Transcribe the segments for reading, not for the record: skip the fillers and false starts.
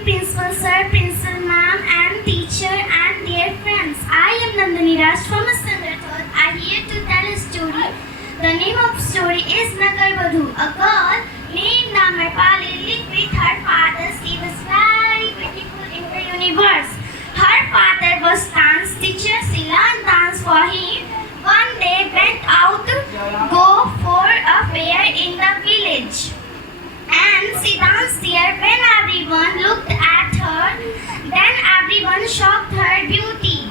morning, Principal Sir, Principal Ma'am, and teacher and dear friends. I am Nandini Raj from Standard 3rd. I am here to tell a story. The name of the story is Nakalbadhu. A girl named Namarpali lived with her father. She was very beautiful in the universe. Her father was dance teacher. She learned dance for him. One day went out to go for a fair in the village. And she danced there when everyone looked at her. Then everyone shocked her beauty.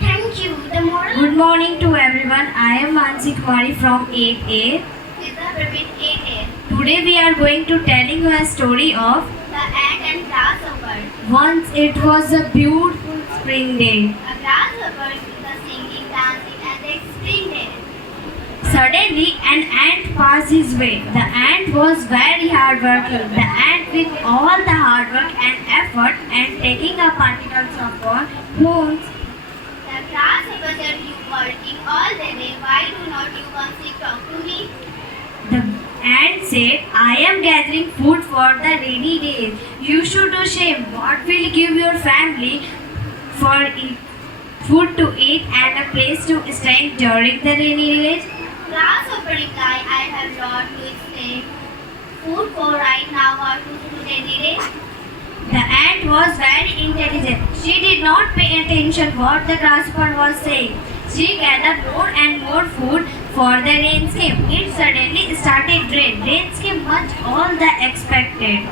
Thank you. The moral. Good morning to everyone. I am Mansi Kumari from 8A. Is the repeat 8A. Today we are going to telling you a story of The ant and grasshopper. once it was a beautiful spring day. A grasshopper is a singing, dancing, and a spring day. Suddenly an ant passed his way. The ant was very hardworking. The ant with all the hard work and effort and taking up particles of bones. The grasshopper said, "You working all the day. Why do not you come to talk to me?" The ant said, I am gathering food for the rainy days. You should do same. What will give your family for food to eat and a place to stay during the rainy days? Grasshopper replied, "I have lot to stay. Food for right now or to rainy day." The ant was very intelligent. She did not pay attention what the grasshopper was saying. She gathered more and more food for the rain came. It suddenly started rain. Rain came much all the expected.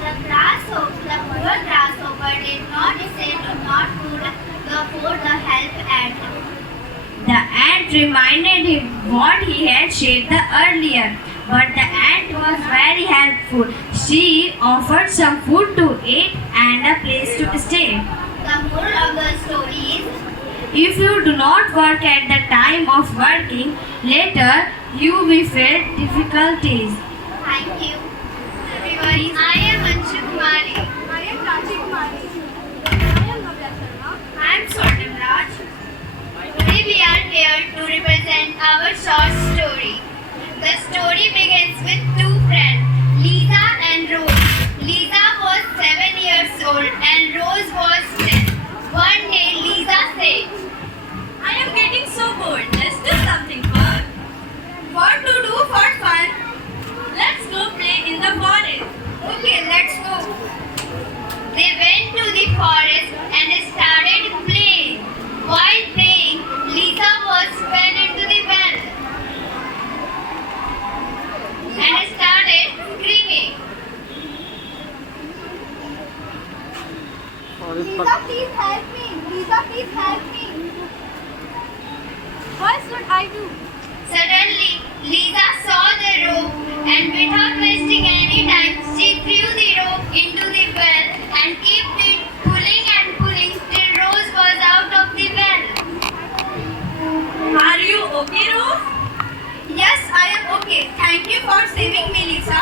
The poor grasshopper did not say to not put the for the help ant. The ant reminded him what he had said earlier, but the ant was very helpful. She offered some food to eat and a place to stay. The moral of the story is, If you do not work at the time of working, later you will face difficulties. thank you. Everybody, I am Anshu Kumari. I am Raji Kumari. I am Navya Sharma. I am Swarnim Raj. Today we are here to represent our short story. The story begins with two friends, Lisa and Rose. Lisa was 7 years old and Rose was 10. One day Lisa said, "I am getting so bored. Let's do something fun." "What to do for fun?" "Let's go play in the forest." "Okay, let's go." They went to the forest and started playing. While playing, Lisa fell into the well and started screaming. Lisa, please help me. Lisa, please help me. What should I do? Suddenly, Lisa saw the rope and without wasting any time, she threw the rope into the well and kept it pulling and pulling till Rose was out of the well. Are you okay, Rose? "Yes, I am okay. Thank you for saving me, Lisa."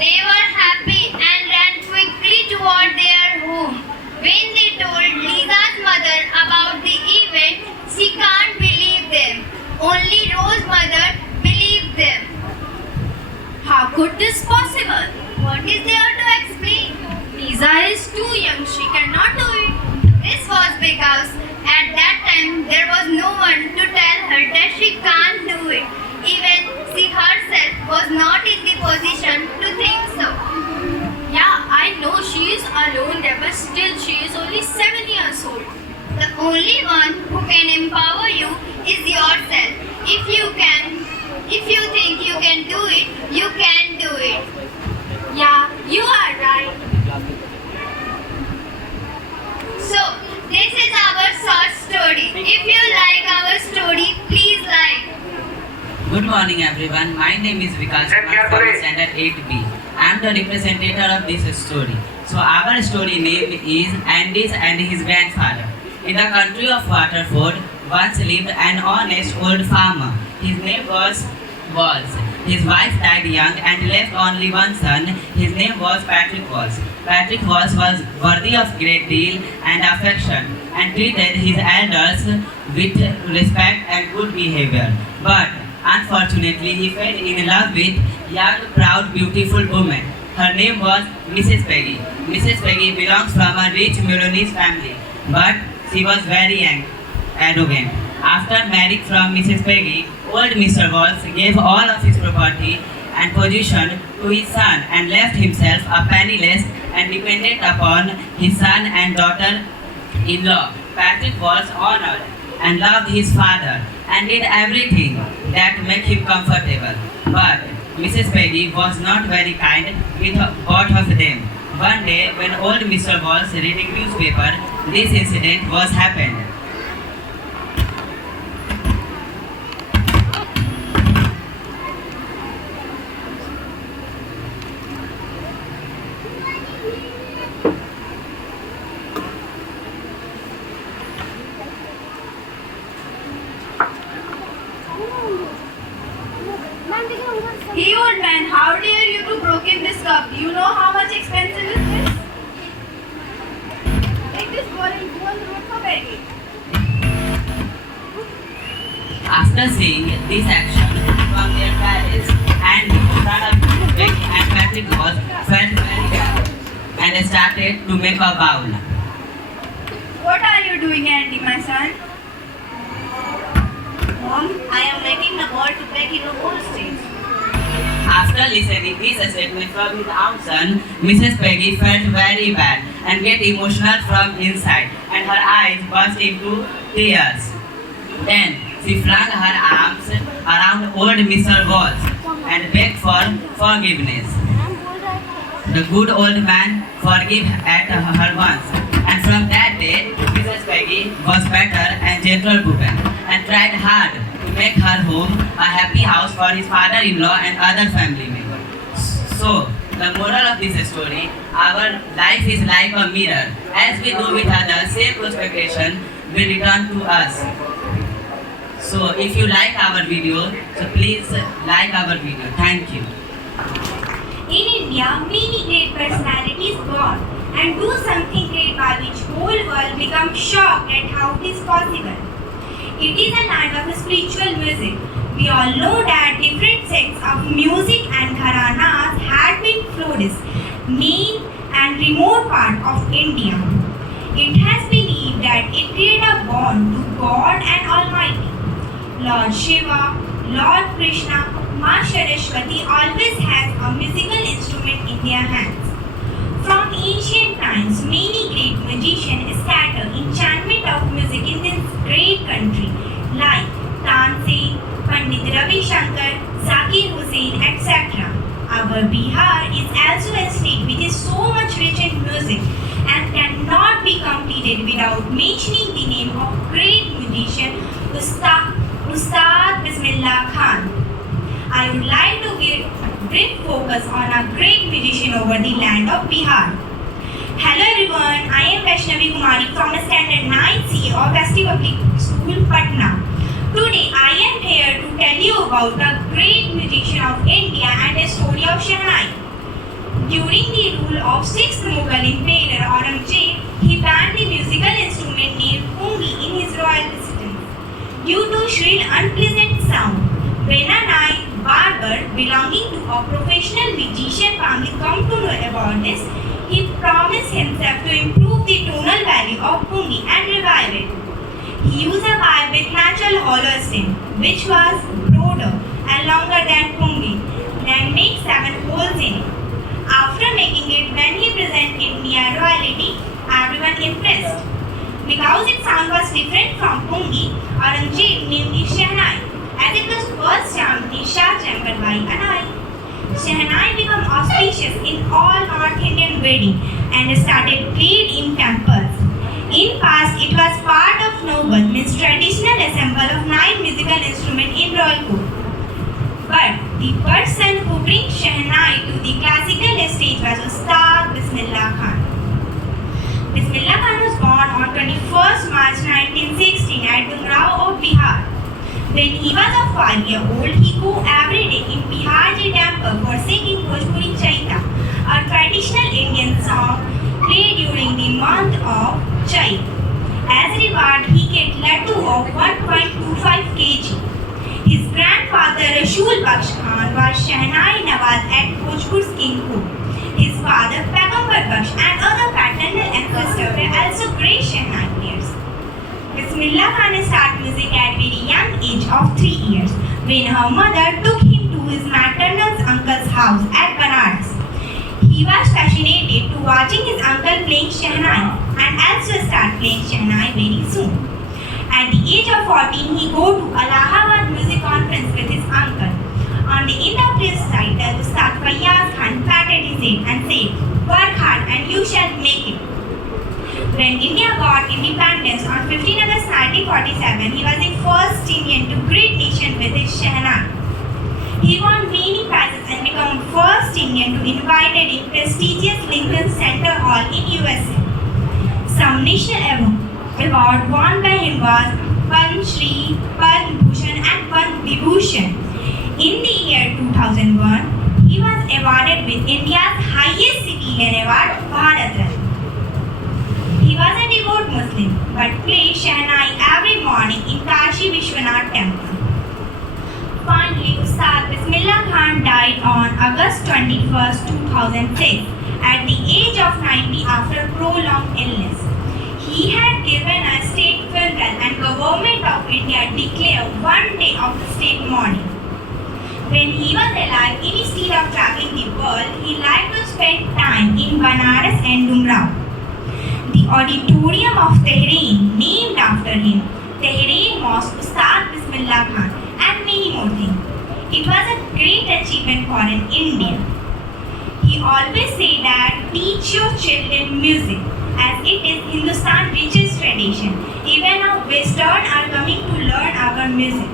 They were happy and ran quickly toward their home. When they told Lisa's mother about the event, she can't believe them. Only Rose's mother believed them. How could this possible? What is there to explain? Lisa is too young. She cannot do it. This was because at that time there was no one to tell her that she can't do it. Even she herself was not in the position to think so. Yeah, I know she is alone there, but still she is only 7 years old. The only one who can empower you is yourself. If you think you can do it, you can do it. Yeah, you are right. So, this is our short story. If you like our story, please like. Good morning everyone. My name is Vikas Kumar from Standard 8B. I am the representative of this story. So our story name is Andes and his grandfather. In the country of Waterford once lived an honest old farmer. His name was Walls. His wife died young and left only one son. His name was Patrick Walls. Patrick Walls was worthy of great deal and affection and treated his elders with respect and good behavior. But unfortunately, he fell in love with young, proud, beautiful woman. Her name was Mrs. Peggy. Mrs. Peggy belongs from a rich Milanese family, but she was very arrogant. After marrying from Mrs. Peggy, old Mr. Walls gave all of his property and position to his son and left himself a penniless and dependent upon his son and daughter-in-law. Patrick was honored and loved his father and did everything that made him comfortable. But Mrs. Peggy was not very kind with both of them. One day, when old Mr. Walls reading newspaper, this incident was happened. Hey old man, how dare you to broken this cup? You know how much expensive is this? Take this ball and go on the road for begging. After seeing this action from their parents and son of Becky and Patrick was felt very bad and started to make a bowl. What are you doing, Andy, my son? Mom, I am making a ball to beg in a whole stage. After listening this statement from his own son, Mrs. Peggy felt very bad and get emotional from inside, and her eyes burst into tears. Then she flung her arms around old Mr. Walls and begged for forgiveness. The good old man forgave her once, and from that day, Mrs. Peggy was better and gentle woman and tried hard to make her home a happy house for his father-in-law and other family members. So, the moral of this story, our life is like a mirror. As we do with others, same prospection will return to us. So, if you like our video, so please like our video. Thank you. In India, many great personalities born and do something great by which whole world becomes shocked at how it is possible. It is a land of spiritual music. We all know that different sects of music and gharanas had been flourished, main and remote part of India. It has believed that it created a bond to God and Almighty. Lord Shiva, Lord Krishna, Ma Saraswati always has a musical instrument in their hands. From ancient times, many great magicians scattered enchantment of music in this great country, like Tanse, Pandit Ravi Shankar, Zakir Hussain, etc. Our Bihar is also a state which is so much rich in music and cannot be completed without mentioning the name of great musician Ustad Bismillah Khan. I would like to give brief focus on a great musician over the land of Bihar. Hello everyone, I am Vaishnavi Kumari from the Standard 9C of ST Public School, Patna. Today I am here to tell you about a great musician of India and the story of Shehnai. During the rule of 6th Mughal Emperor Aurangzeb, he banned the musical instrument named pungi in his royal residence due to shrill unpleasant sound. When a night barber belonging to a professional musician family come to know about this, he promised himself to improve the tonal value of pungi and revive it. He used a pipe with natural hollow stem, which was broader and longer than pungi, then made 7 holes in it. After making it, when he presented near royalty, everyone impressed. Because its sound was different from pungi, Aurangzeb named it Shehnai, as it was first charmed in Shah chamber by an eye. Shehnai became auspicious in all North Indian weddings and started played in temples. In past, it was part of noble, means traditional assemble of 9 musical instruments in royal court. But the person who brings Shehnai to the classical stage was Ustad Bismillah Khan. Bismillah Khan was born on 21st March 1916 at Dungrao of Bihar. When he was a 5-year-old, he go every day in Biharji temple for singing Bhojpuri Chaita, a traditional Indian song played during the month of Chait. As reward, he get laddu of 1.25 kg. His grandfather Rasool Baksh Khan was Shehnai Nawaz at Bhojpur's king court. Utkarsh and other paternal ancestors were also great Shehnai players. Bismillah Khan started music at very young age of 3 years when her mother took him to his maternal uncle's house at Banaras. He was fascinated to watching his uncle playing Shehnai and also started playing Shehnai very soon. At the age of 14, he go to Allahabad music conference with his uncle. On the end of his recital, Ustad Fayyaz Khan patted his head and said, "Work hard and you shall make it." When India got independence on 15 August 1947, he was the first Indian to greet nation with his Shehnai. He won many prizes and became the first Indian to invited in prestigious Lincoln Center Hall in USA. Some national award won by him was Padma Shri, Padma Bhushan and Padma Vibhushan. In the year 2001, he was awarded with India's highest civilian award, Bharat Ratna. He was a devout Muslim but played Shehnai every morning in Kashi Vishwanath temple. Finally, Ustad Bismillah Khan died on August 21, 2006 at the age of 90 after prolonged illness. He had given a state funeral and Government of India declared one day of the state mourning. When he was alive, instead of traveling the world, he liked to spend time in Banaras and Dumrao. The auditorium of Tehran, named after him, Tehran Mosque, Ustad Bismillah Khan, and many more things. It was a great achievement for an Indian. He always said that teach your children music, as it is Hindustan's richest tradition. Even our Western are coming to learn our music.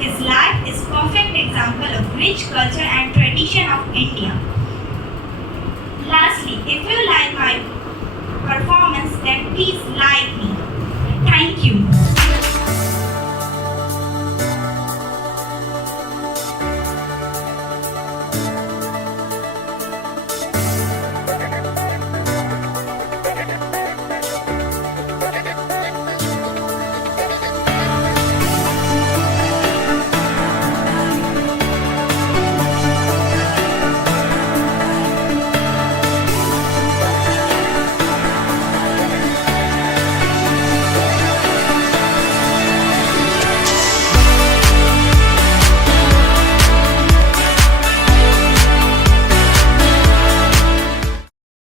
His life is perfect example of rich culture and tradition of India. Lastly, if you like my performance, then please like me.